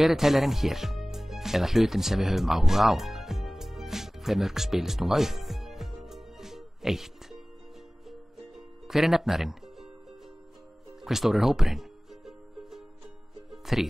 Hver er teljarinn hér? Eða hlutin sem við höfum áhuga á? Hve mörg spil snúa upp? 1. Hver er nefnarinn? Hve stór er hópurinn? 3.